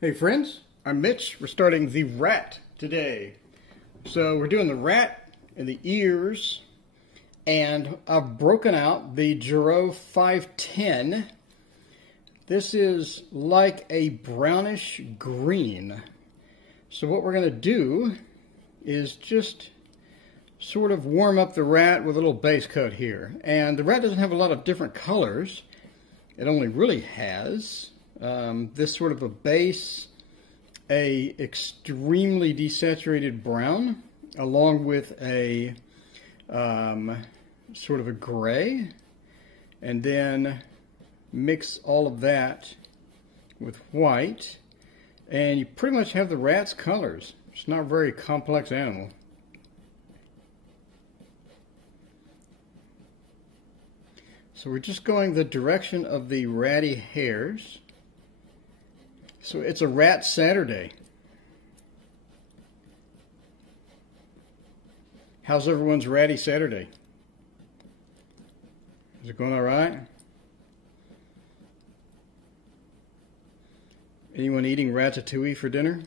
Hey friends, I'm Mitch. We're starting the rat today. So we're doing the rat and the ears, and I've broken out the Giro 510. This is like a brownish green. So what we're going to do is just sort of warm up the rat with a little base coat here. And the rat doesn't have a lot of different colors. It only really has this sort of a base, a extremely desaturated brown, along with a sort of a gray, and then mix all of that with white, and you pretty much have the rat's colors. It's not a very complex animal. So we're just going the direction of the ratty hairs. So it's a rat Saturday. How's everyone's ratty Saturday? Is it going all right? Anyone eating ratatouille for dinner?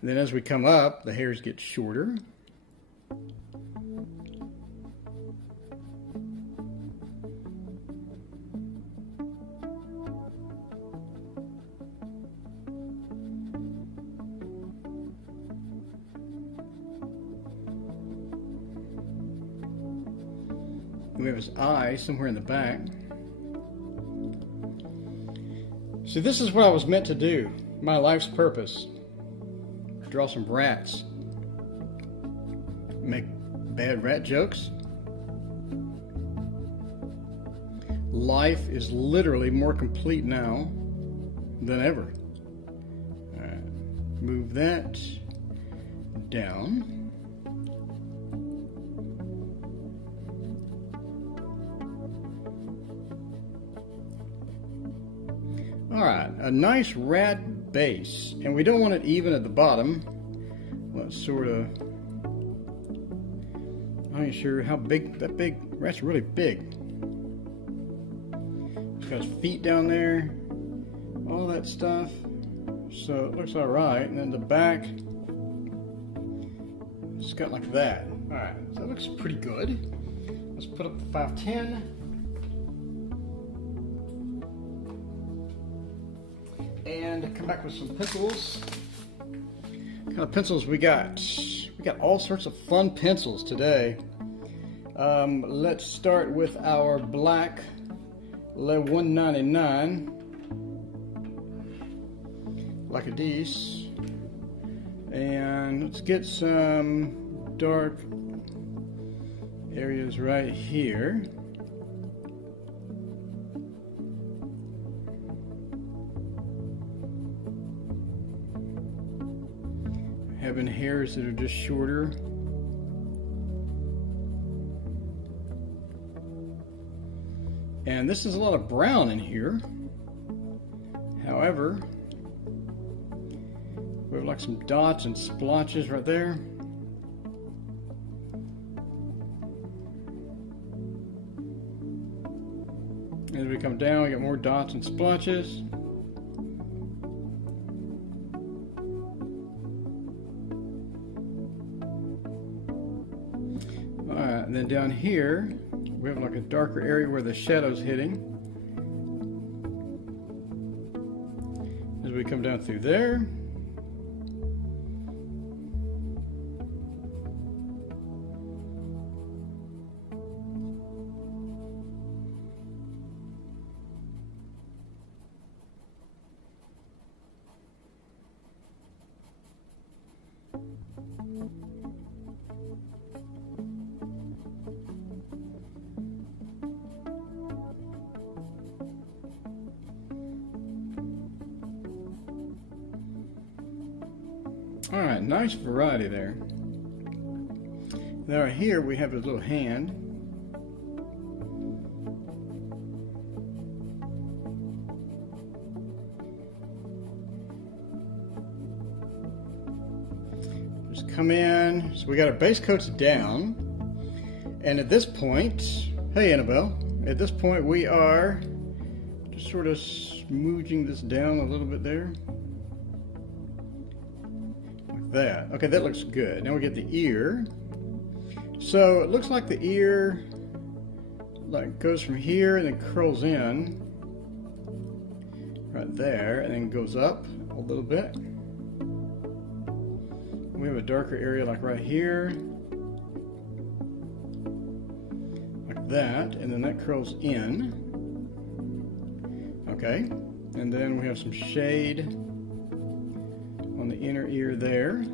And then as we come up, the hairs get shorter. We have his eye somewhere in the back. See, this is what I was meant to do. My life's purpose. Draw some rats. Make bad rat jokes. Life is literally more complete now than ever. All right. Move that down. Alright, a nice rat base, and we don't want it even at the bottom. Let's sort of, I'm not sure how big, that big rat's really big. It's got his feet down there, all that stuff, so it looks alright. And then the back, it's got like that. Alright, so that looks pretty good. Let's put up the 510. And come back with some pencils. What kind of pencils we got? We got all sorts of fun pencils today. Let's start with our black Le 199. Like a dece. And let's get some dark areas right here. Having hairs that are just shorter. And this is a lot of brown in here. However, we have like some dots and splotches right there. As we come down, we get more dots and splotches. And then down here, we have like a darker area where the shadow's hitting. As we come down through there. Alright, nice variety there. Now here we have his little hand. Just come in. So we got our base coats down. And at this point, hey Annabelle, at this point we are just sort of smooching this down a little bit there. Like that. Okay, that looks good. Now we get the ear. So it looks like the ear like goes from here and then curls in right there and then goes up a little bit. We have a darker area like right here, like that, and then that curls in. Okay, and then we have some shade on the inner ear there.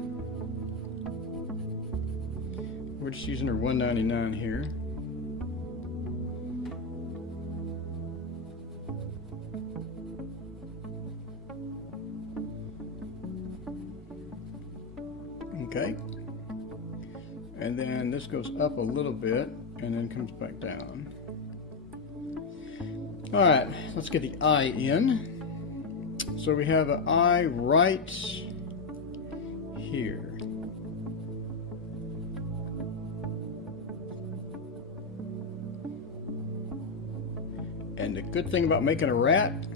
We're just using our 199 here. Okay, and then this goes up a little bit and then comes back down. All right, let's get the eye in. So we have an eye right here. And the good thing about making a rat,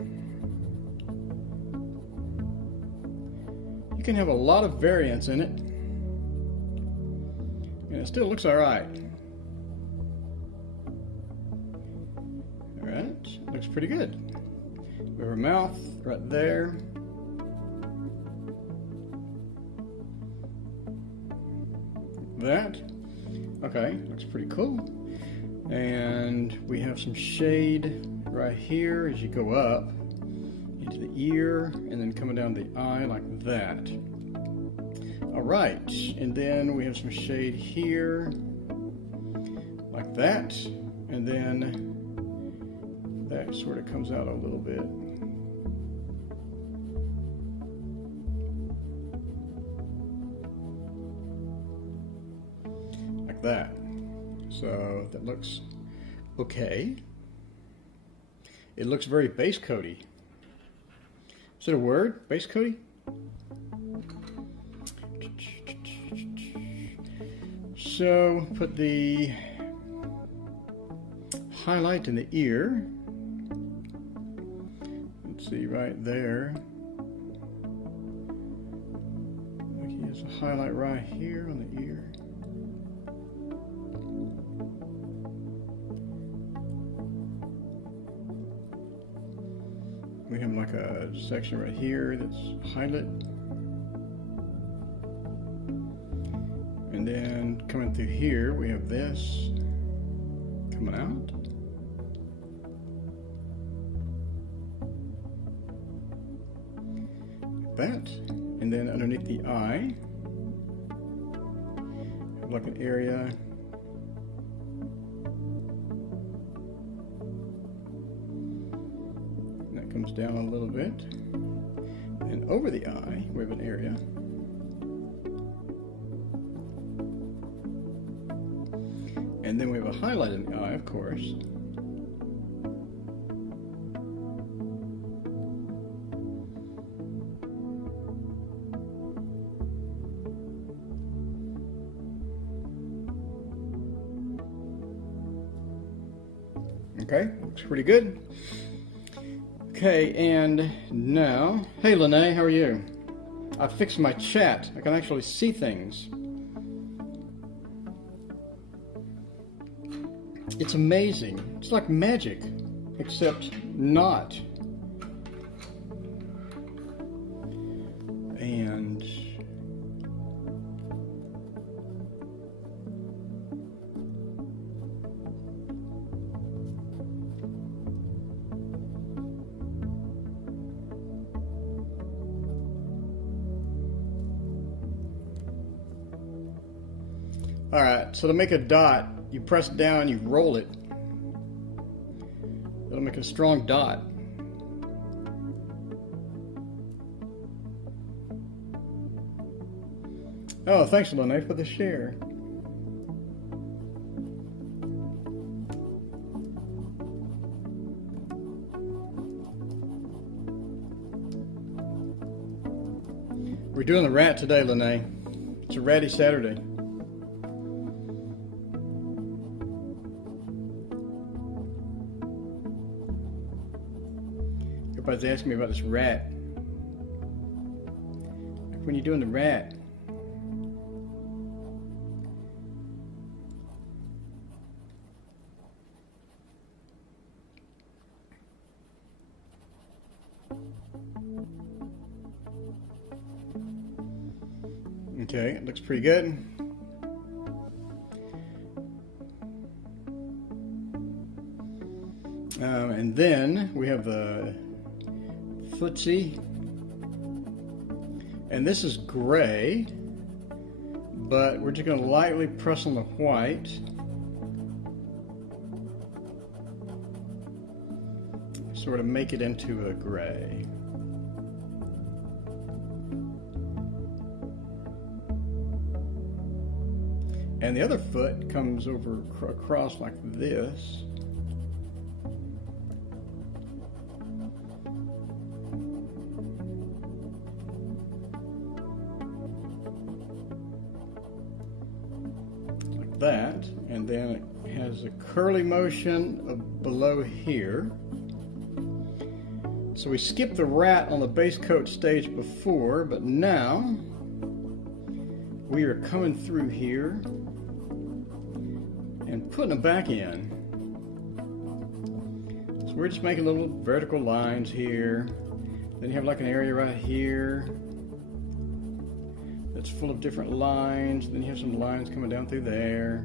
you can have a lot of variance in it. And it still looks all right. All right, looks pretty good. We have our mouth right there. That. Okay, looks pretty cool. And we have some shade right here as you go up into the ear and then coming down the eye like that. All right, and then we have some shade here, like that, and then that sort of comes out a little bit. Like that. So that looks okay. It looks very base coaty. Is it a word? Base coaty? So put the highlight in the ear. Let's see right there. He has a highlight right here on the ear. We have like a section right here that's highlight. And then coming through here, we have this coming out. Like that. And then underneath the eye, have like an area. And that comes down a little bit. And over the eye, we have an area. And then we have a highlight in the eye, of course. Okay, looks pretty good. Okay, and now, hey Lene, how are you? I fixed my chat. I can actually see things. It's amazing. It's like magic, except not. And all right, so to make a dot, you press down, you roll it. It'll make a strong dot. Oh, thanks, Lene, for the share. We're doing the rat today, Lene. It's a ratty Saturday. Everybody's asking me about this rat. When you're doing the rat. Okay, it looks pretty good. And then we have the footsie. And this is gray, but we're just going to lightly press on the white. Sort of make it into a gray. And the other foot comes over across like this. Like that. And then it has a curly motion below here. So we skipped the rat on the base coat stage before, but now we are coming through here and putting them back in. So we're just making little vertical lines here. Then you have like an area right here that's full of different lines. Then you have some lines coming down through there.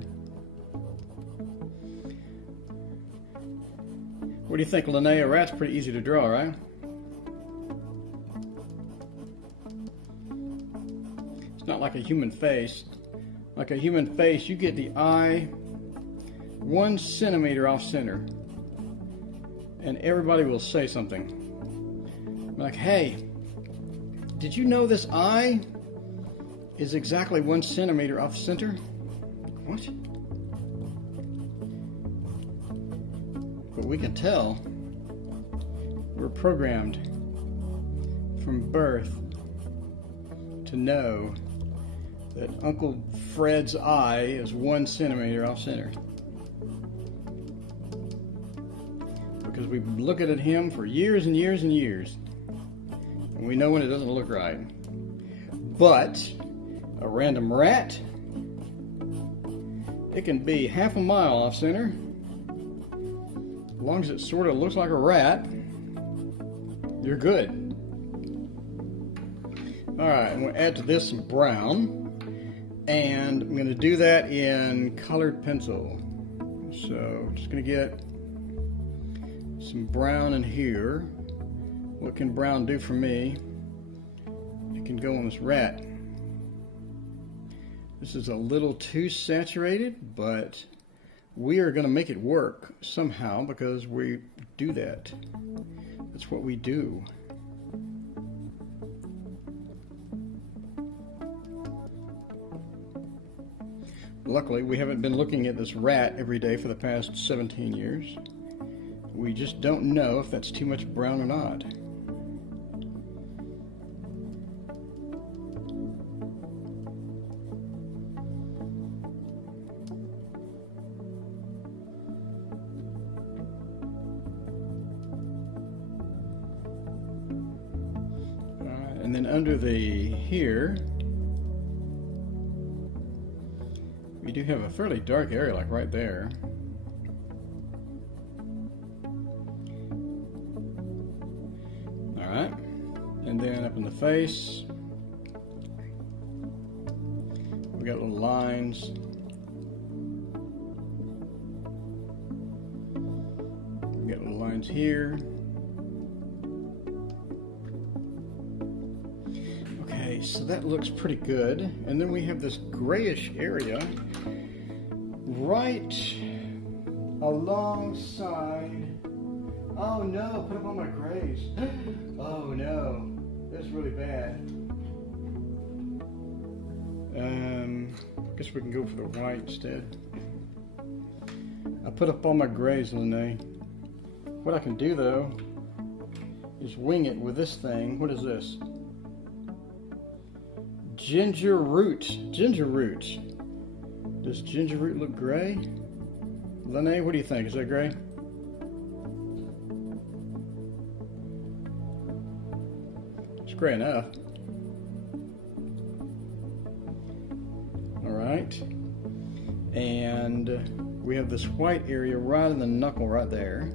What do you think, Linnea? A rat's pretty easy to draw, right? It's not like a human face. Like a human face, you get the eye 1 centimeter off center, and everybody will say something like, hey, did you know this eye is exactly 1 centimeter off center? What? But we can tell we're programmed from birth to know that Uncle Fred's eye is 1 centimeter off center. Because we've been looking at him for years and years and years. And we know when it doesn't look right. But a random rat, it can be half a mile off center. As long as it sort of looks like a rat, you're good. Alright, I'm going to add to this some brown. And I'm going to do that in colored pencil. So just going to get some brown in here. What can brown do for me? It can go on this rat. This is a little too saturated, but we are going to make it work somehow because we do that. That's what we do. Luckily, we haven't been looking at this rat every day for the past 17 years. We just don't know if that's too much brown or not. And then under the here, we do have a fairly dark area, like right there. Alright, and then up in the face, we got little lines. We got little lines here. Okay, so that looks pretty good. And then we have this grayish area right alongside. Oh no, put up on my grays. Oh no, that's really bad. I guess we can go for the white instead. I put up all my grays, Lene. What I can do though is wing it with this thing. What is this? Ginger root. Ginger root. Does ginger root look gray? Lene, what do you think? Is that gray? gray enough. All right. And we have this white area right in the knuckle right there.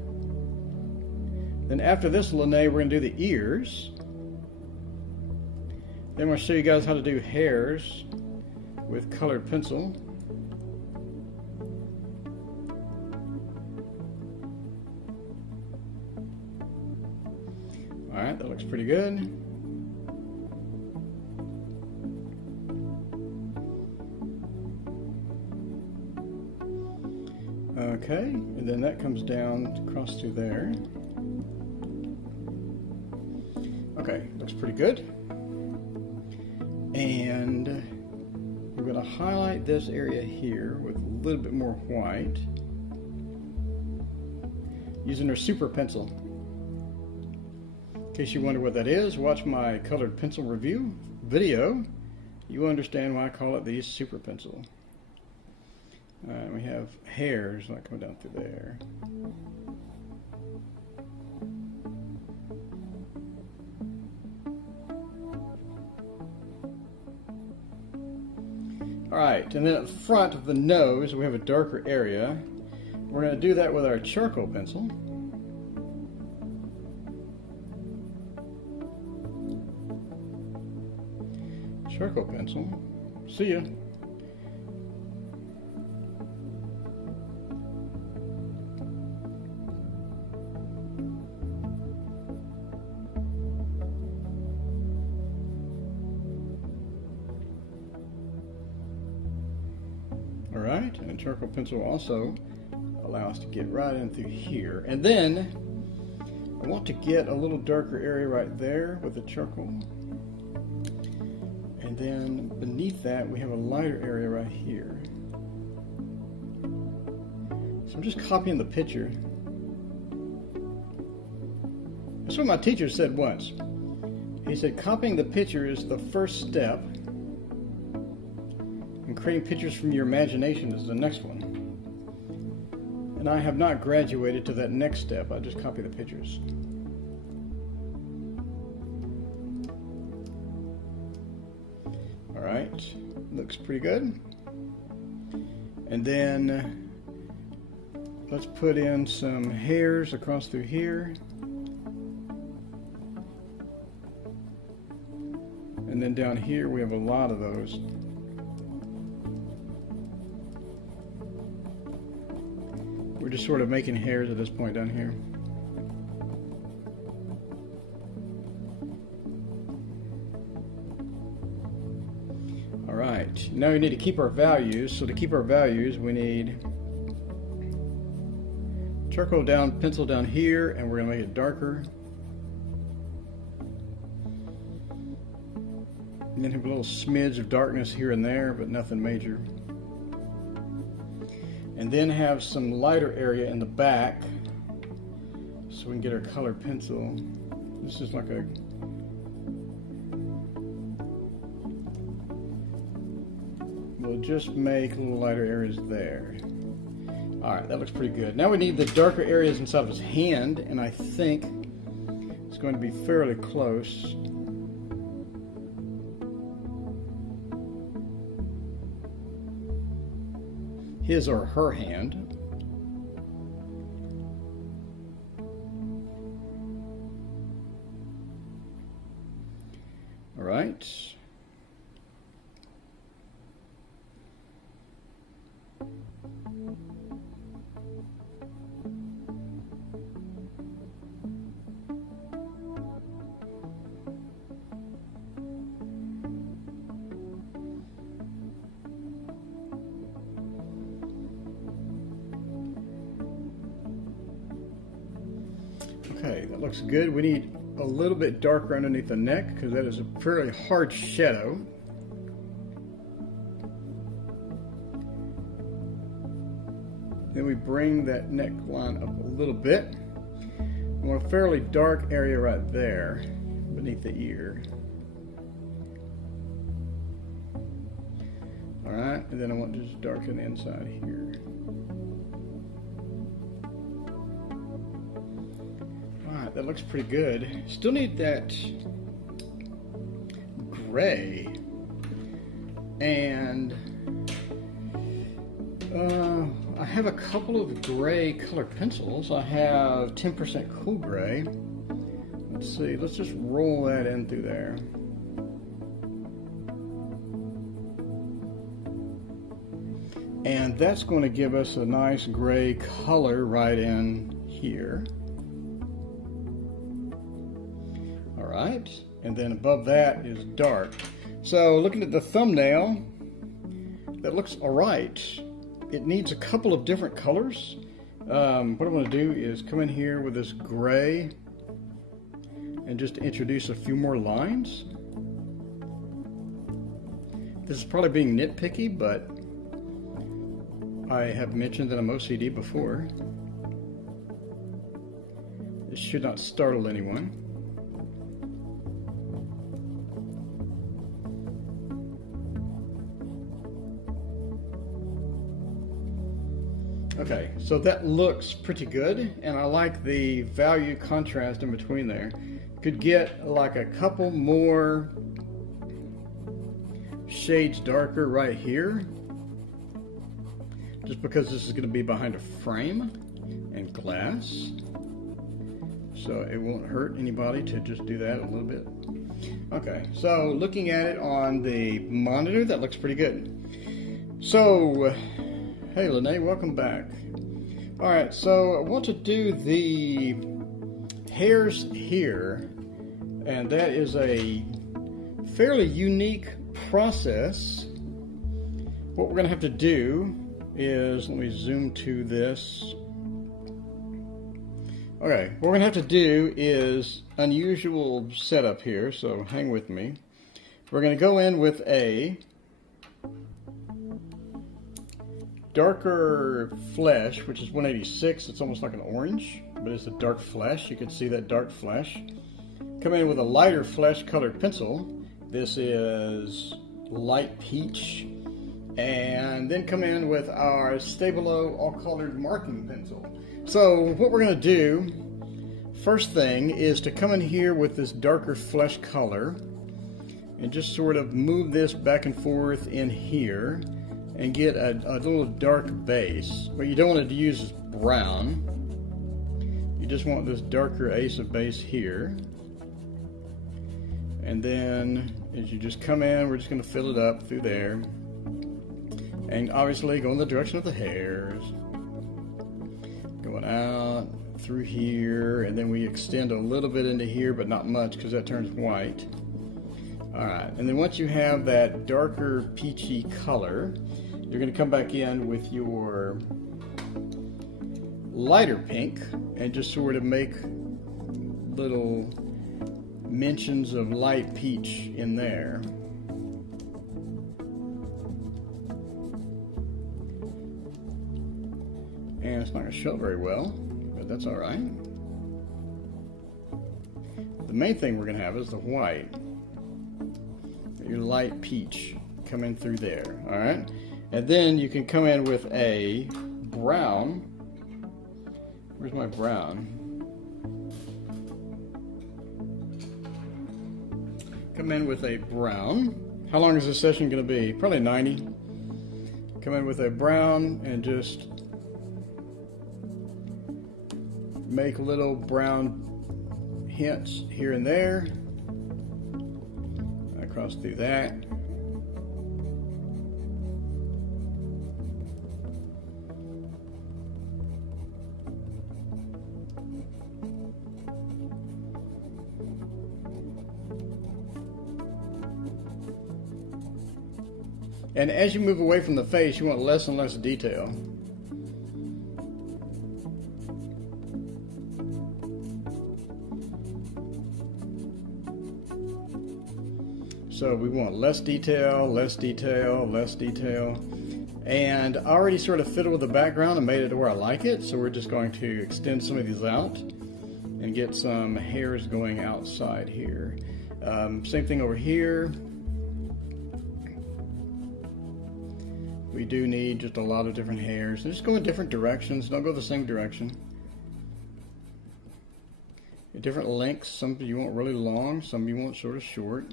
Then after this Linnaea, we're going to do the ears. Then we'll show you guys how to do hairs with colored pencil. Alright, that looks pretty good. Okay, and then that comes down across through there. Okay, looks pretty good. And we're going to highlight this area here with a little bit more white using our super pencil. In case you wonder what that is, watch my colored pencil review video. You will understand why I call it the super pencil. We have hairs like coming down through there. Alright, and then at the front of the nose we have a darker area. We're going to do that with our charcoal pencil. Charcoal pencil. See ya. Alright, and charcoal pencil will also allow us to get right in through here. And then I want to get a little darker area right there with the charcoal. And then beneath that we have a lighter area right here. So I'm just copying the picture. That's what my teacher said once. He said copying the picture is the first step, and creating pictures from your imagination is the next one. And I have not graduated to that next step. I just copy the pictures. Alright, looks pretty good. And then let's put in some hairs across through here. And then down here we have a lot of those. We're just sort of making hairs at this point down here. Alright, now we need to keep our values. So to keep our values we need charcoal down, pencil down here, and we're going to make it darker. And then have a little smidge of darkness here and there, but nothing major. And then have some lighter area in the back so we can get our colored pencil. This is like a we'll just make little lighter areas there. Alright, that looks pretty good. Now we need the darker areas inside of his hand, and I think it's going to be fairly close. His or her hand. All right. Okay, that looks good. We need a little bit darker underneath the neck because that is a fairly hard shadow. Then we bring that neckline up a little bit. We want a fairly dark area right there beneath the ear. Alright, and then I want to just darken the inside here. Alright, that looks pretty good. Still need that gray. And I have a couple of gray colored pencils. I have 10% cool gray. Let's see, let's just roll that in through there. And that's going to give us a nice gray color right in here. All right, and then above that is dark. So looking at the thumbnail, that looks all right. It needs a couple of different colors. What I'm going to do is come in here with this gray and just introduce a few more lines. This is probably being nitpicky, but I have mentioned that I'm OCD before. It should not startle anyone. Okay, so that looks pretty good, and I like the value contrast in between there. Could get like a couple more shades darker right here, just because this is going to be behind a frame and glass, so it won't hurt anybody to just do that a little bit. Okay, so looking at it on the monitor, that looks pretty good. So, hey Lene, welcome back. Alright, so I want to do the hairs here, and that is a fairly unique process. What we're going to have to do is, let me zoom to this. Okay, what we're going to have to do is unusual setup here, so hang with me. We're going to go in with a darker flesh, which is 186. It's almost like an orange, but it's a dark flesh. You can see that dark flesh. Come in with a lighter flesh colored pencil. This is light peach. And then come in with our Stabilo all colored marking pencil. So what we're going to do, first thing, is to come in here with this darker flesh color and just sort of move this back and forth in here and get a little dark base. What you don't want to use is brown. You just want this darker ace of base here. And then as you just come in, we're just going to fill it up through there. And obviously go in the direction of the hairs. Going out through here, and then we extend a little bit into here, but not much because that turns white. Alright, and then once you have that darker peachy color, you're going to come back in with your lighter pink and just sort of make little mentions of light peach in there. And it's not going to show very well, but that's alright. The main thing we're going to have is the white. Your light peach coming through there, alright? And then you can come in with a brown. Where's my brown? Come in with a brown. How long is this session going to be? Probably 90. Come in with a brown and just make little brown hints here and there. Across through that. And as you move away from the face, you want less and less detail. So we want less detail, less detail, less detail. And I already sort of fiddled with the background and made it to where I like it. So we're just going to extend some of these out and get some hairs going outside here. Same thing over here. We do need just a lot of different hairs. Just go in different directions. Don't go the same direction. Different lengths. Some you want really long, some you want sort of short.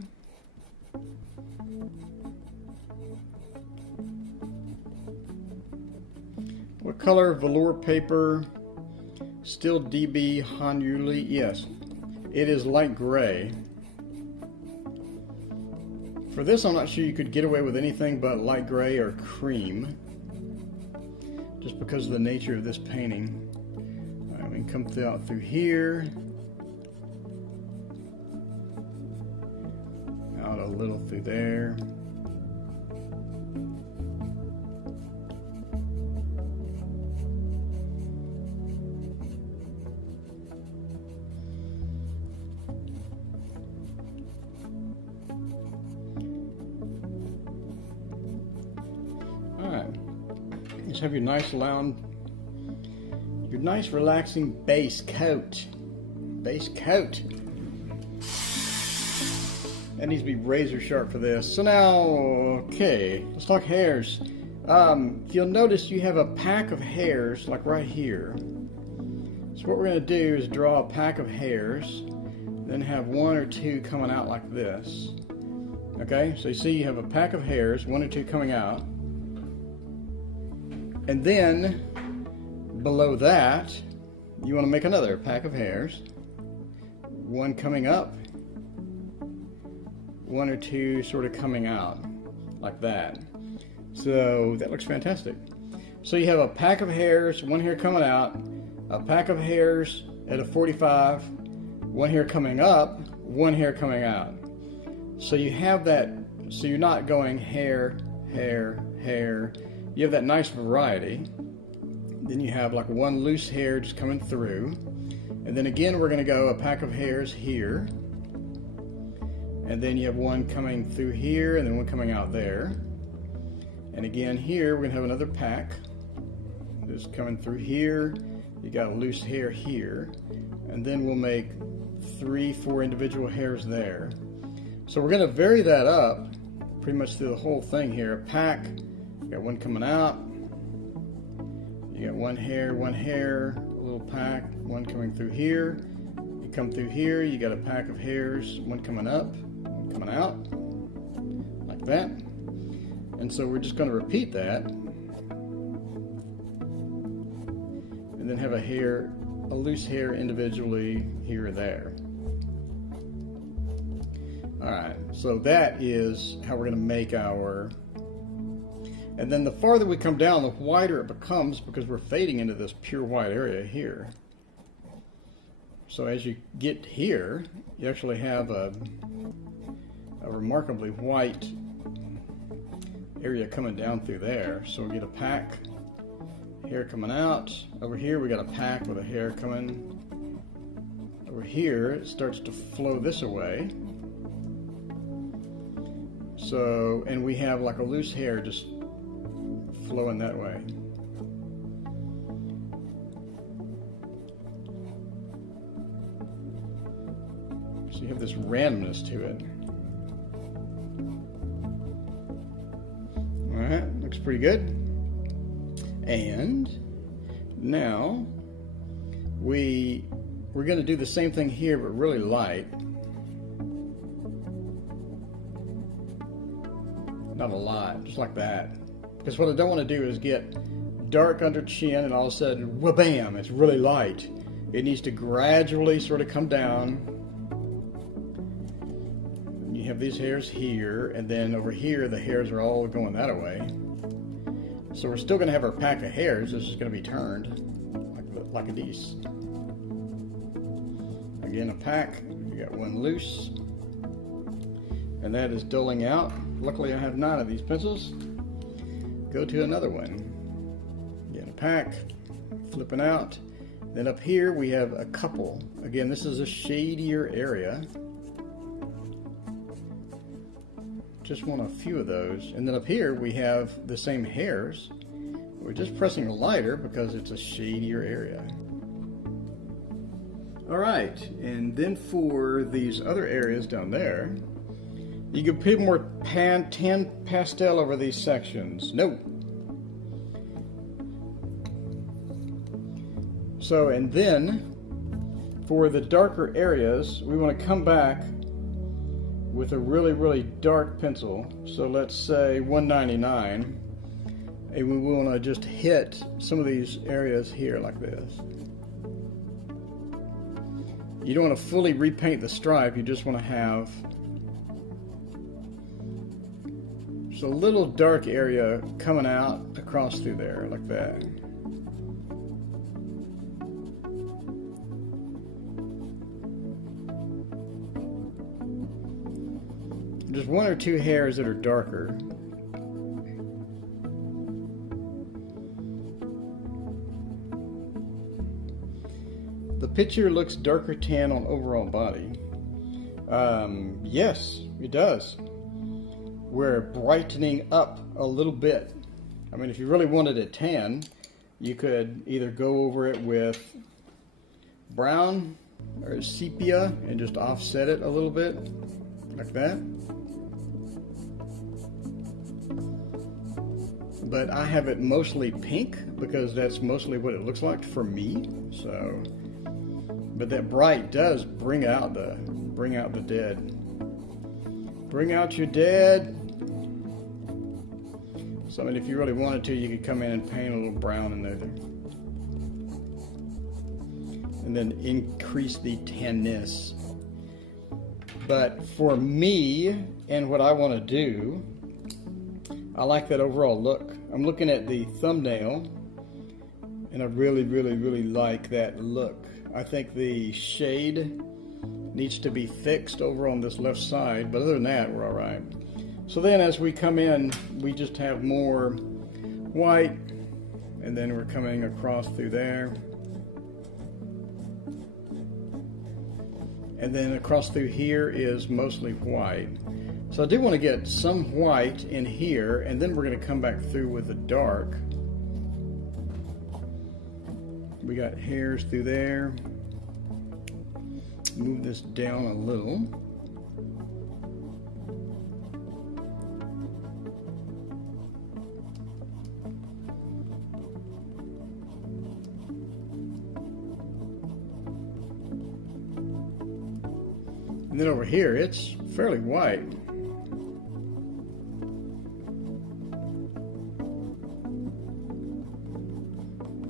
What color velour paper? Still DB Hanuli? Yes, it is light gray. For this, I'm not sure you could get away with anything but light gray or cream, just because of the nature of this painting. All right, we can come out through here, out a little through there. Just have your nice relaxing base coat. Base coat. That needs to be razor sharp for this. So now, okay, let's talk hairs. If you'll notice, you have a pack of hairs, like right here. So what we're going to do is draw a pack of hairs, then have one or two coming out like this. Okay, so you see you have a pack of hairs, one or two coming out. And then, below that, you want to make another pack of hairs. One coming up, one or two sort of coming out, like that. So, that looks fantastic. So you have a pack of hairs, one hair coming out, a pack of hairs at a 45, one hair coming up, one hair coming out. So you have that, so you're not going hair, hair, hair. You have that nice variety. Then you have like one loose hair just coming through. And then again, we're going to go a pack of hairs here. And then you have one coming through here and then one coming out there. And again here, we're going to have another pack. This coming through here. You got a loose hair here. And then we'll make 3, 4 individual hairs there. So we're going to vary that up pretty much through the whole thing here. A pack. You got one coming out, you got one hair, a little pack, one coming through here, you come through here, you got a pack of hairs, one coming up, one coming out, like that. And so we're just going to repeat that, and then have a loose hair individually here or there. Alright, so that is how we're going to make our. And then the farther we come down, the whiter it becomes because we're fading into this pure white area here. So as you get here, you actually have a remarkably white area coming down through there. So we get a pack, hair coming out. Over here we got a pack with a hair coming. Over here it starts to flow this away. So, and we have like a loose hair just flowing that way. So you have this randomness to it. Alright, looks pretty good. And now we're going to do the same thing here, but really light. Not a lot, just like that. Because what I don't want to do is get dark under chin and all of a sudden, wha-bam, it's really light. It needs to gradually sort of come down. You have these hairs here, and then over here the hairs are all going that way. So we're still going to have our pack of hairs. This is going to be turned like a dice. Again, a pack. You got one loose. And that is doling out. Luckily I have 9 of these pencils. Go to another one. Again, a pack. Flipping out. Then up here we have a couple. Again, this is a shadier area. Just want a few of those. And then up here we have the same hairs. We're just pressing lighter because it's a shadier area. Alright, and then for these other areas down there, you can put more tan pastel over these sections. No. So, and then for the darker areas, we want to come back with a really, really dark pencil. So let's say 199. And we want to just hit some of these areas here like this. You don't want to fully repaint the stripe, you just want to have just a little dark area coming out across through there like that. Just one or two hairs that are darker. The picture looks darker tan on overall body. Yes, it does. We're brightening up a little bit. I mean, if you really wanted it tan, you could either go over it with brown or sepia and just offset it a little bit, like that. But I have it mostly pink because that's mostly what it looks like for me. So. But that bright does bring out the dead. Bring out your dead. So I mean, if you really wanted to, you could come in and paint a little brown in there. And then increase the tanness. But for me, and what I want to do, I like that overall look. I'm looking at the thumbnail, and I really, really, really like that look. I think the shade needs to be fixed over on this left side, but other than that, we're all right. So then as we come in, we just have more white, and then we're coming across through there. And then across through here is mostly white. So I do want to get some white in here, and then we're going to come back through with the dark. We got hairs through there. Move this down a little. And then over here, it's fairly white.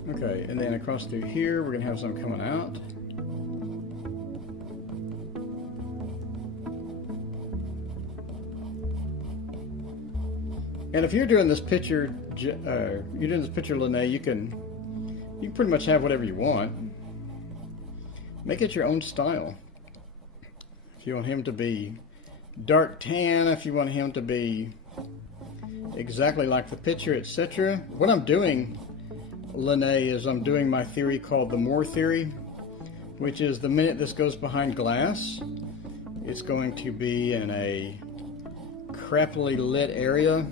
Okay, and then across through here, we're going to have some coming out. And if you're doing this picture, Lene, you can pretty much have whatever you want. Make it your own style. If you want him to be dark tan, if you want him to be exactly like the picture, etc. What I'm doing, Lene, is I'm doing my theory called the Moore theory, which is the minute this goes behind glass, it's going to be in a crappily lit area.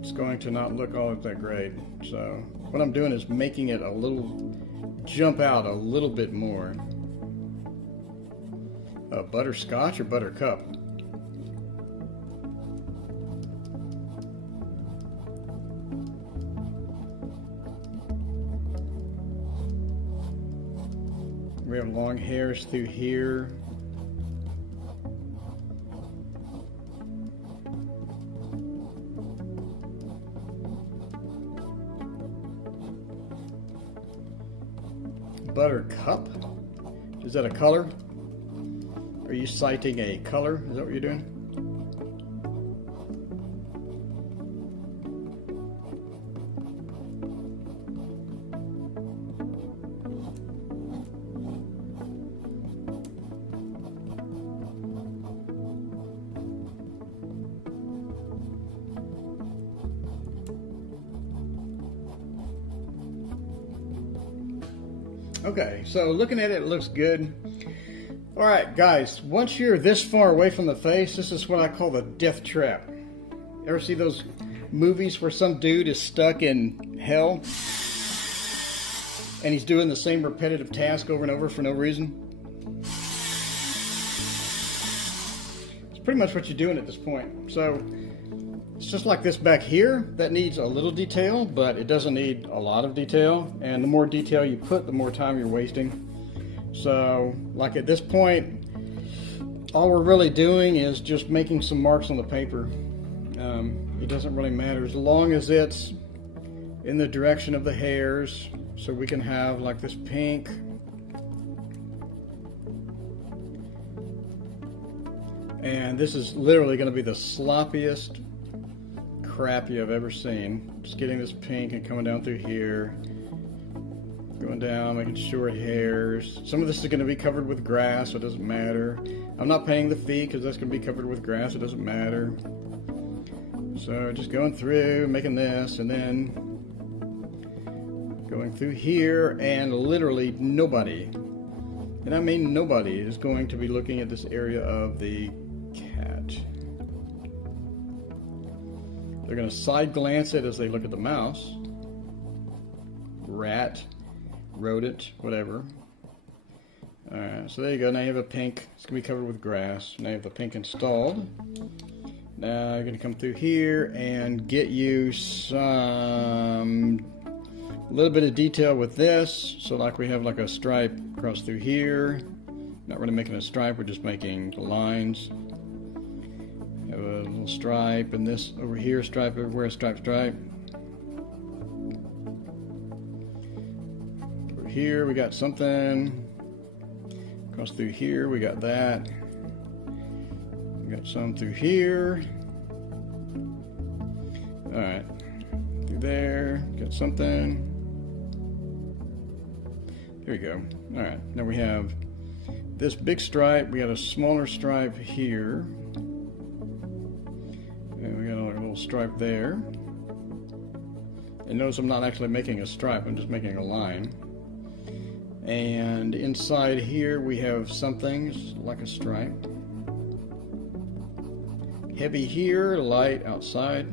It's going to not look all that great. So what I'm doing is making it a little jump out a little bit more. Butterscotch or buttercup? We have long hairs through here. Buttercup? Is that a color? Are you citing a color? Is that what you're doing? Okay, so looking at it, it looks good. All right, guys, once you're this far away from the face, this is what I call the death trap. Ever see those movies where some dude is stuck in hell and he's doing the same repetitive task over and over for no reason? It's pretty much what you're doing at this point. So it's just like this back here. That needs a little detail, but it doesn't need a lot of detail. And the more detail you put, the more time you're wasting. So, like at this point, all we're really doing is just making some marks on the paper. It doesn't really matter as long as it's in the direction of the hairs, so we can have like this pink. And this is literally going to be the sloppiest crap you have ever seen. Just getting this pink and coming down through here, going down, making short hairs. Some of this is going to be covered with grass, so it doesn't matter. I'm not painting the feet because that's going to be covered with grass, it doesn't matter. So just going through, making this, and then going through here, and literally nobody, and I mean nobody, is going to be looking at this area of the cat. They're going to side glance it as they look at the mouse, rat, rodent, whatever. Alright, so there you go. Now you have a pink. It's going to be covered with grass. Now you have the pink installed. Now you're going to come through here and get you some little bit of detail with this. So like we have like a stripe across through here. Not really making a stripe, we're just making the lines. Have a little stripe, and this over here, stripe everywhere, stripe, stripe. Over here we got something. Across through here we got that. We got some through here. Alright. Through there. Got something. There we go. Alright. Now we have this big stripe. We got a smaller stripe here. And we got a little stripe there. And notice I'm not actually making a stripe, I'm just making a line. And inside here we have something like a stripe. Heavy here, light outside.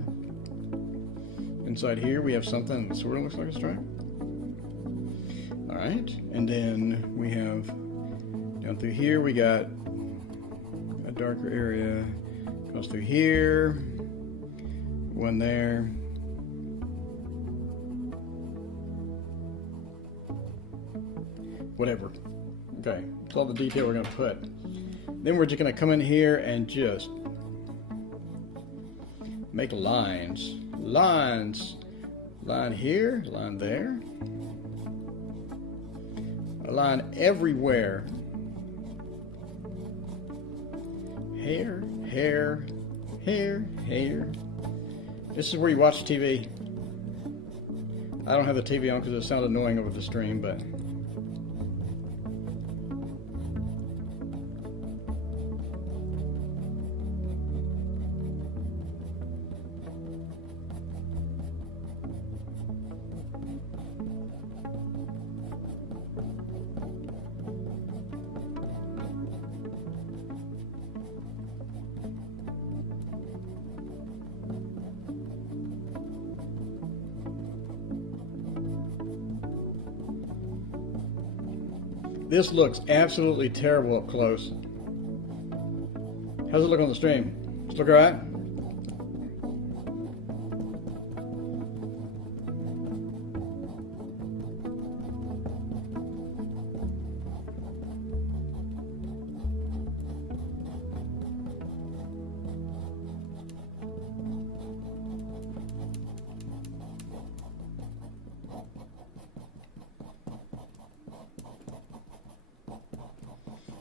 Inside here we have something that sort of looks like a stripe. Alright, and then we have down through here we got a darker area. Goes through here, one there. Whatever. Okay, that's all the detail we're going to put. Then we're just going to come in here and just make lines. Lines. Line here, line there. A line everywhere. Hair, hair, hair, hair. This is where you watch TV. I don't have the TV on because it sounds annoying over the stream, but this looks absolutely terrible up close. How's it look on the stream? Does it look alright?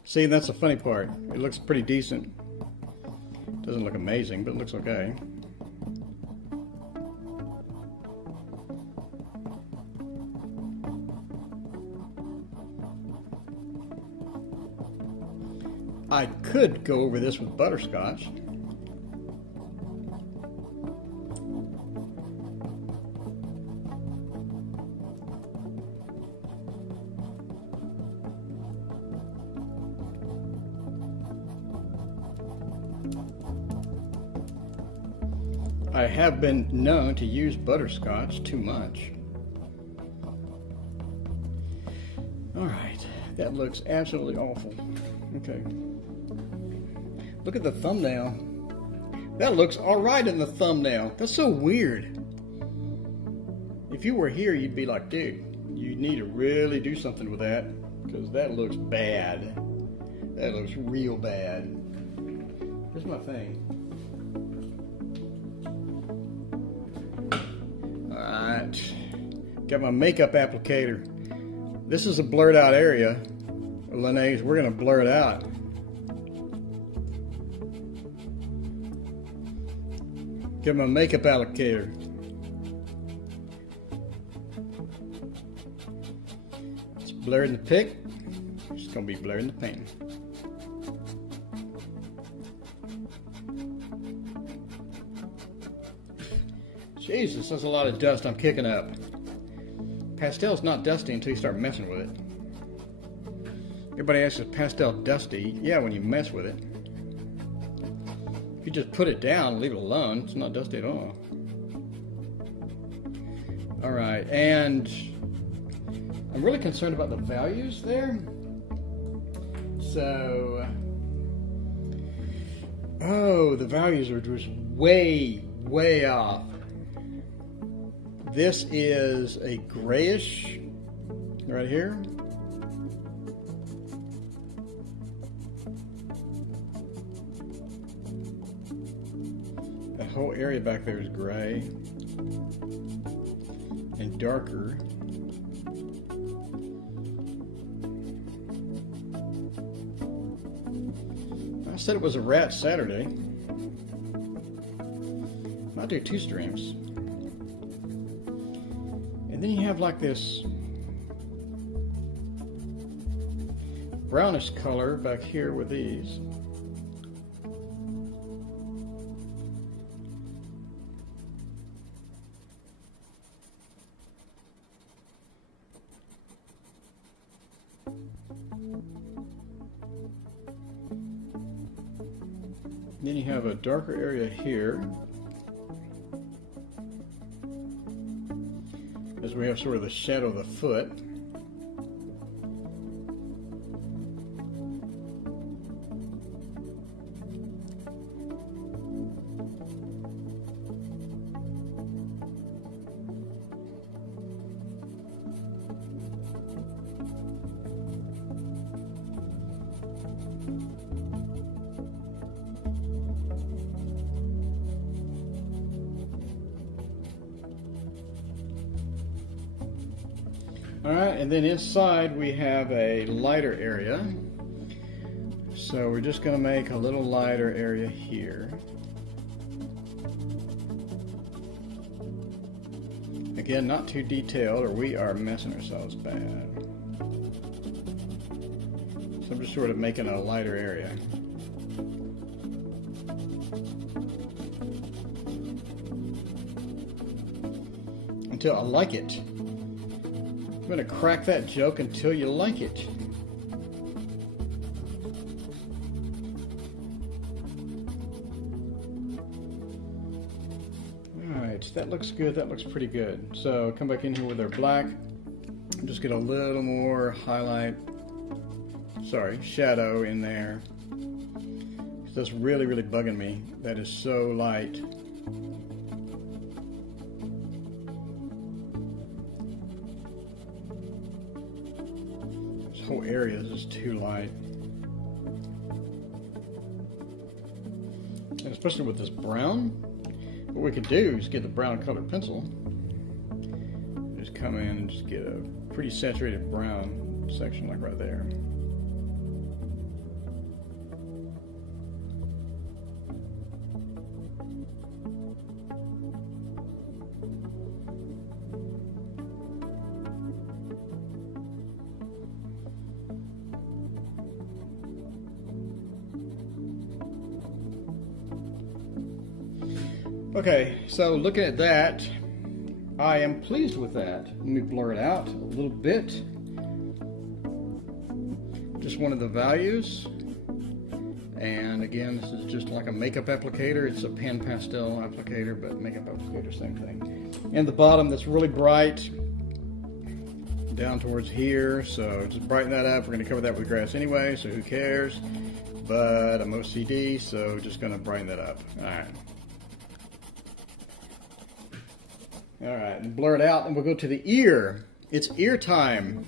See, that's the funny part. It looks pretty decent. Doesn't look amazing, but it looks okay. I could go over this with butterscotch. I have been known to use butterscotch too much. Alright, that looks absolutely awful. Okay. Look at the thumbnail. That looks alright in the thumbnail. That's so weird. If you were here, you'd be like, dude, you need to really do something with that, because that looks bad. That looks real bad. Here's my thing. Alright. Got my makeup applicator. This is a blurred out area. Linnaeus, we're going to blur it out. Give my makeup applicator. It's blurred in the pic. It's going to be blurred in the paint. Jesus, that's a lot of dust I'm kicking up. Pastel's not dusty until you start messing with it. Everybody asks, is pastel dusty? Yeah, when you mess with it. If you just put it down and leave it alone, it's not dusty at all. Alright, and I'm really concerned about the values there. So, oh, the values are just way, way off. This is a grayish right here. The whole area back there is gray and darker. I said it was a rat Saturday. I'll do 2 streams. And then you have like this brownish color back here with these. Then you have a darker area here, as we have sort of the shadow of the foot. Alright, and then inside we have a lighter area. So we're just going to make a little lighter area here. Again, not too detailed or we are messing ourselves bad. So I'm just sort of making a lighter area. Until I like it. I'm going to crack that joke until you like it. Alright, that looks good. That looks pretty good. So come back in here with our black. Just get a little more highlight, shadow in there. That's really, really bugging me. That is so light. Whole area is just too light, and especially with this brown, what we could do is get the brown colored pencil, just come in and just get a pretty saturated brown section like right there. Okay, so looking at that, I am pleased with that. Let me blur it out a little bit. Just one of the values. And again, this is just like a makeup applicator. It's a pen pastel applicator, but makeup applicator, same thing. And the bottom that's really bright, down towards here. So just brighten that up. We're going to cover that with grass anyway, so who cares? But I'm OCD, so just going to brighten that up. All right. Alright, and blur it out, and we'll go to the ear. It's ear time.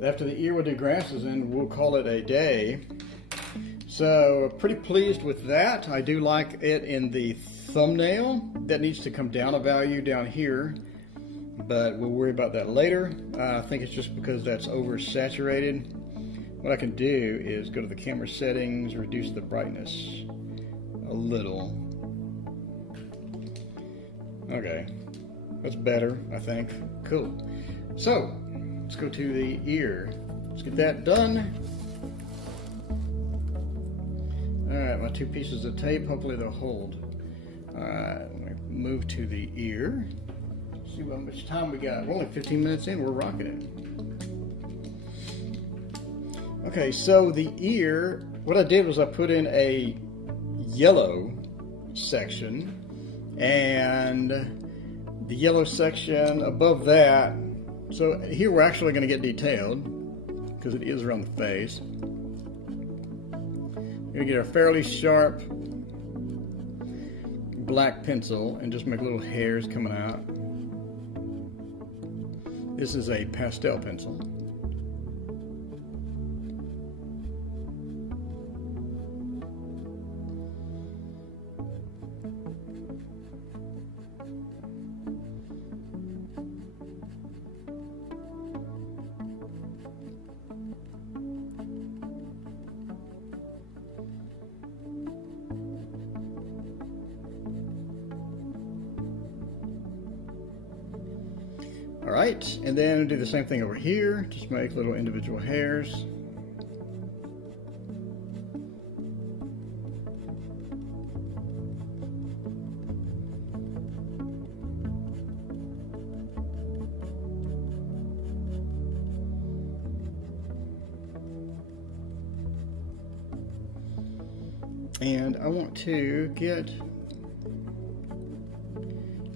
After the ear, we'll do grasses, and we'll call it a day. So pretty pleased with that. I do like it in the thumbnail. That needs to come down a value down here, but we'll worry about that later. I think it's just because that's oversaturated. What I can do is go to the camera settings, reduce the brightness a little. Okay, that's better, I think. Cool. So let's go to the ear. Let's get that done. Alright, my 2 pieces of tape, hopefully they'll hold. Alright, I'm going to move to the ear. See how much time we got. We're only 15 minutes in, we're rocking it. Okay, so the ear, what I did was I put in a yellow section, and the yellow section above that, so here we're actually going to get detailed, because it is around the face. We're going to get a fairly sharp black pencil and just make little hairs coming out. This is a pastel pencil. Alright, and then do the same thing over here, just make little individual hairs. And I want to get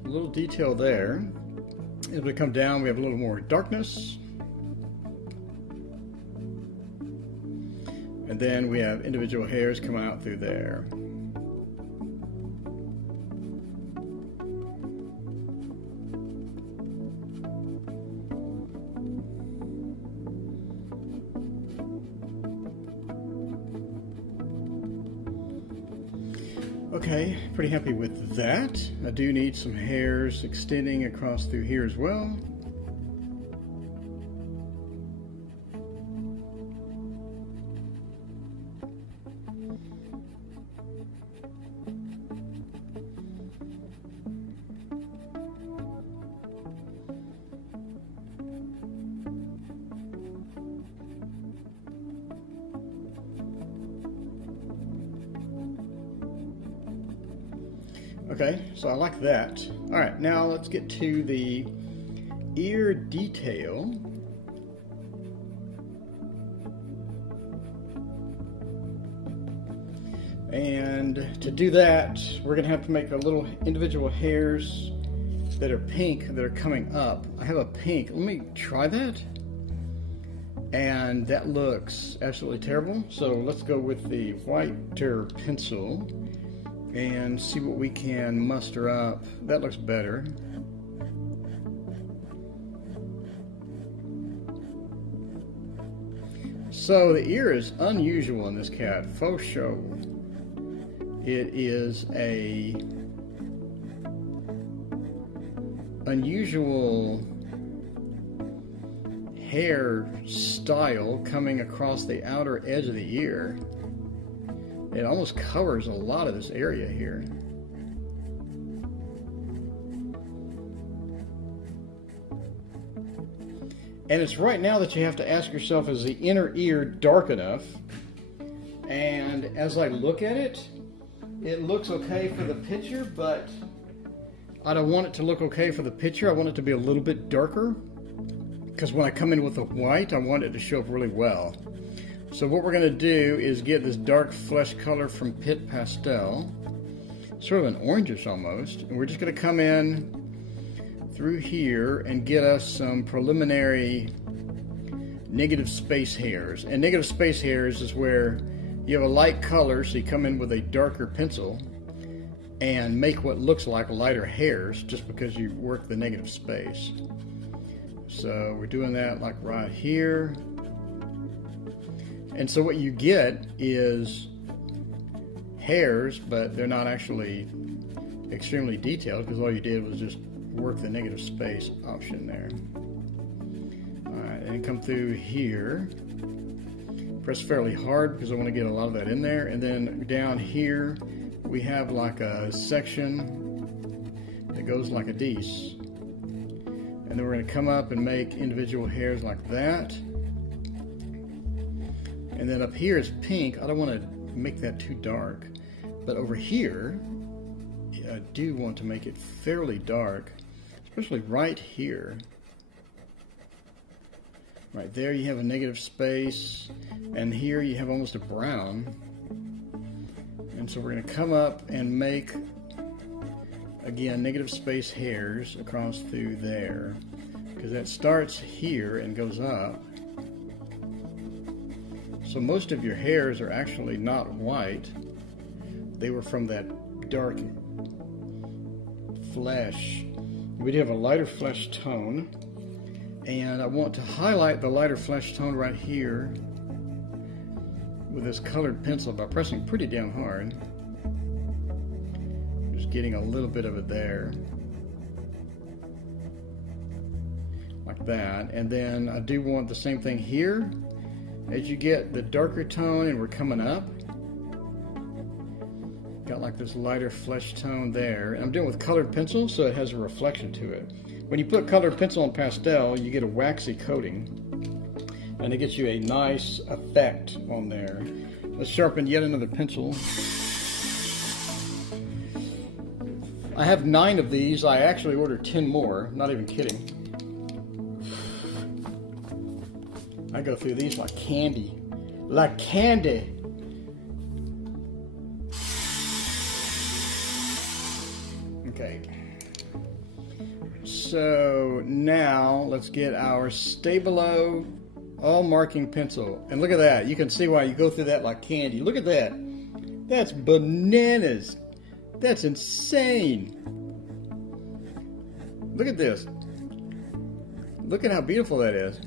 a little detail there. As we come down, we have a little more darkness. And then we have individual hairs coming out through there. Okay, pretty happy with that. I do need some hairs extending across through here as well. Okay, so I like that. All right, now let's get to the ear detail. And to do that, we're gonna have to make a little individual hairs that are pink that are coming up. I have a pink, let me try that. And that looks absolutely terrible. So let's go with the whiter pencil and see what we can muster up. That looks better. So the ear is unusual in this cat, faux show. It is a unusual hair style coming across the outer edge of the ear. It almost covers a lot of this area here. And it's right now that you have to ask yourself, is the inner ear dark enough? And as I look at it, it looks okay for the picture, but I don't want it to look okay for the picture. I want it to be a little bit darker, because when I come in with the white, I want it to show up really well. So what we're going to do is get this dark flesh color from Pitt Pastel, sort of an orangish almost, and we're just going to come in through here and get us some preliminary negative space hairs. And negative space hairs is where you have a light color, so you come in with a darker pencil and make what looks like lighter hairs just because you work the negative space. So we're doing that like right here. And so what you get is hairs, but they're not actually extremely detailed because all you did was just work the negative space option there. Alright, and come through here. Press fairly hard because I want to get a lot of that in there. And then down here we have like a section that goes like a D's. And then we're going to come up and make individual hairs like that. And then up here is pink. I don't want to make that too dark. But over here, I do want to make it fairly dark, especially right here. Right there you have a negative space, and here you have almost a brown. And so we're going to come up and make, again, negative space hairs across through there, because that starts here and goes up. So most of your hairs are actually not white. They were from that dark flesh. We do have a lighter flesh tone, and I want to highlight the lighter flesh tone right here with this colored pencil by pressing pretty damn hard. Just getting a little bit of it there. Like that. And then I do want the same thing here. As you get the darker tone and we're coming up, got like this lighter flesh tone there. And I'm doing it with colored pencil, so it has a reflection to it. When you put colored pencil on pastel, you get a waxy coating, and it gets you a nice effect on there. Let's sharpen yet another pencil. I have 9 of these. I actually ordered 10 more, not even kidding. I go through these like candy. Like candy. Okay. So now let's get our Stabilo all marking pencil. And look at that. You can see why you go through that like candy. Look at that. That's bananas. That's insane. Look at this. Look at how beautiful that is.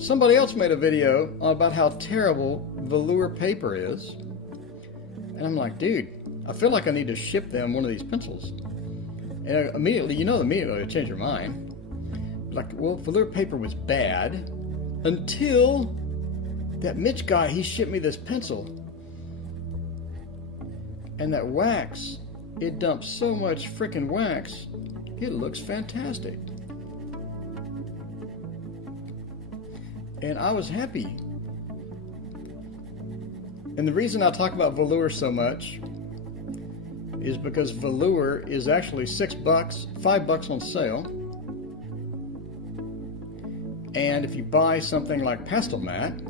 Somebody else made a video about how terrible velour paper is. And I'm like, dude, I feel like I need to ship them one of these pencils. And immediately I change your mind. Like, well, velour paper was bad until that Mitch guy, he shipped me this pencil. And that wax, it dumps so much freaking wax, it looks fantastic. And I was happy. And the reason I talk about velour so much is because velour is actually $6, $5 on sale. And if you buy something like Pastel Mat,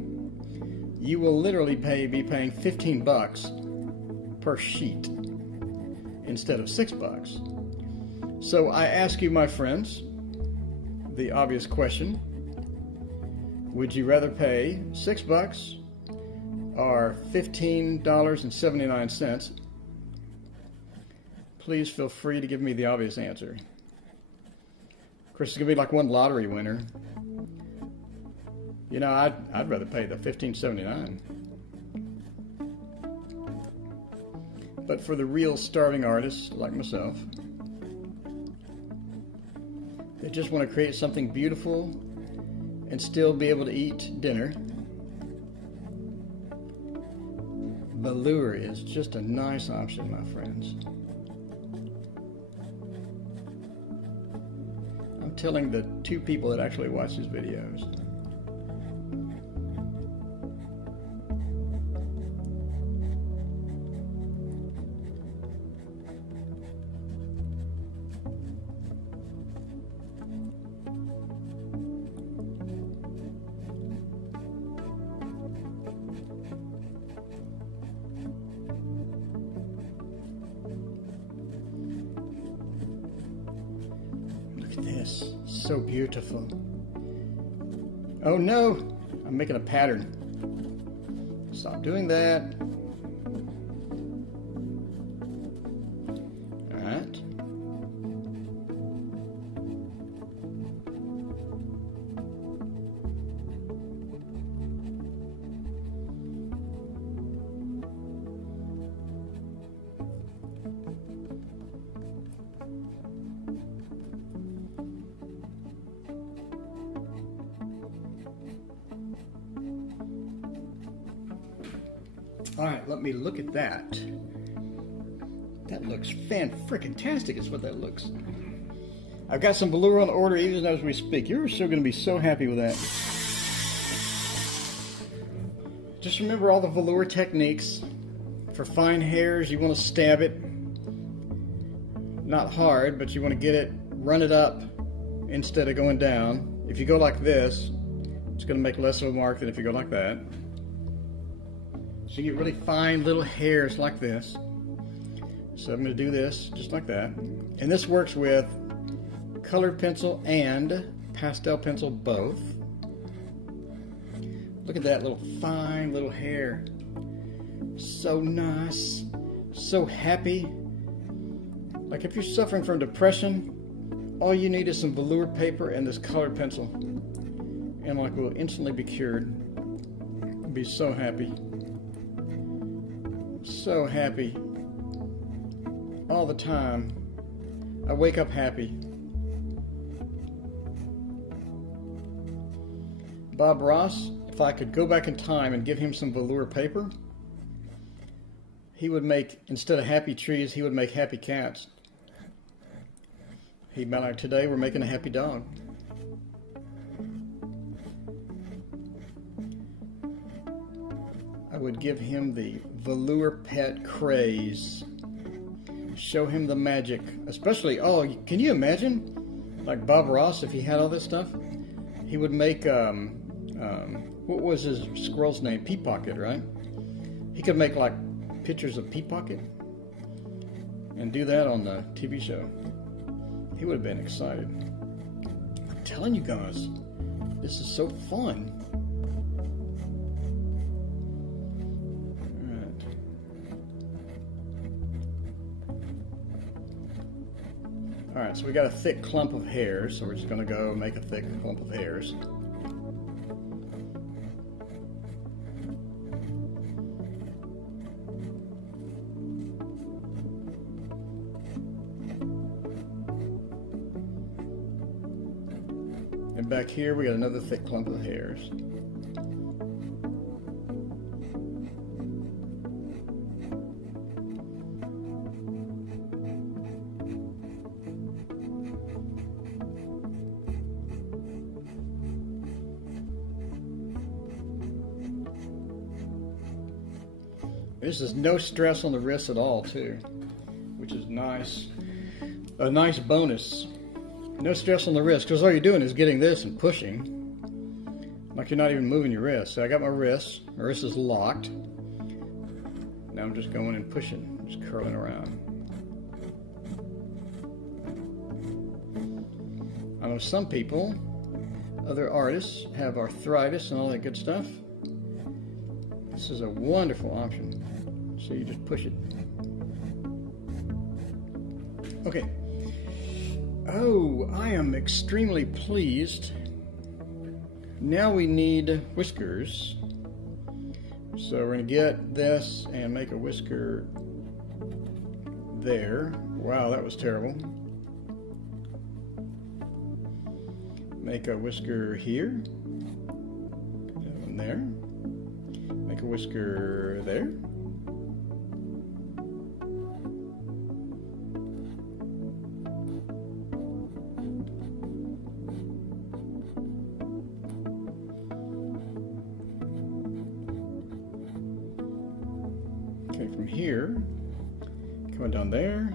you will literally be paying $15 per sheet instead of $6. So I ask you, my friends, the obvious question: would you rather pay $6 or $15.79? Please feel free to give me the obvious answer. Of course, it's gonna be like one lottery winner. You know, I'd rather pay the $15.79. But for the real starving artists like myself, they just want to create something beautiful and still be able to eat dinner, velour is just a nice option, my friends. I'm telling the 2 people that actually watch these videos. This, so beautiful. Oh no, I'm making a pattern. Stop doing that. All right. All right, let me look at that. That looks fan-frickin-tastic is what that looks. I've got some velour on order even as we speak. You're still going to be so happy with that. Just remember all the velour techniques. For fine hairs, you want to stab it. Not hard, but you want to get it, run it up instead of going down. If you go like this, it's going to make less of a mark than if you go like that. So you get really fine little hairs like this. So I'm going to do this just like that. And this works with colored pencil and pastel pencil both. Look at that little fine little hair. So nice. So happy. Like if you're suffering from depression, all you need is some velour paper and this colored pencil. And like will instantly be cured. You'll be so happy. So happy. All the time. I wake up happy. Bob Ross, if I could go back in time and give him some velour paper, he would make, instead of happy trees, he would make happy cats. He'd be like, today we're making a happy dog. I would give him the velour pet craze. Show him the magic. Especially, oh, can you imagine? Like Bob Ross, if he had all this stuff, he would make, what was his squirrel's name? Peapocket, right? He could make like pictures of Peapocket and do that on the TV show. He would have been excited. I'm telling you guys, this is so fun. Alright, so we got a thick clump of hairs, so we're just going to go make a thick clump of hairs. And back here we got another thick clump of hairs. This is no stress on the wrists at all, too, which is nice. A nice bonus. No stress on the wrist, because all you're doing is getting this and pushing. Like you're not even moving your wrist. So I got my wrist. My wrist is locked. Now I'm just going and pushing, just curling around. I know some people, other artists, have arthritis and all that good stuff. This is a wonderful option. So you just push it. Okay. Oh, I am extremely pleased. Now we need whiskers. So we're going to get this and make a whisker there. Wow, that was terrible. Make a whisker here. And there. Make a whisker there. Okay, from here, coming down there.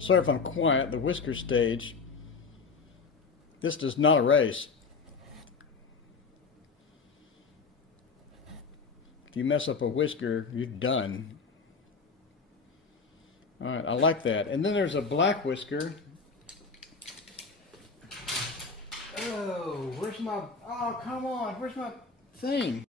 Sorry if I'm quiet, the whisker stage. This does not erase. If you mess up a whisker, you're done. Alright, I like that. And then there's a black whisker. Oh, where's my... Oh, come on. Where's my thing?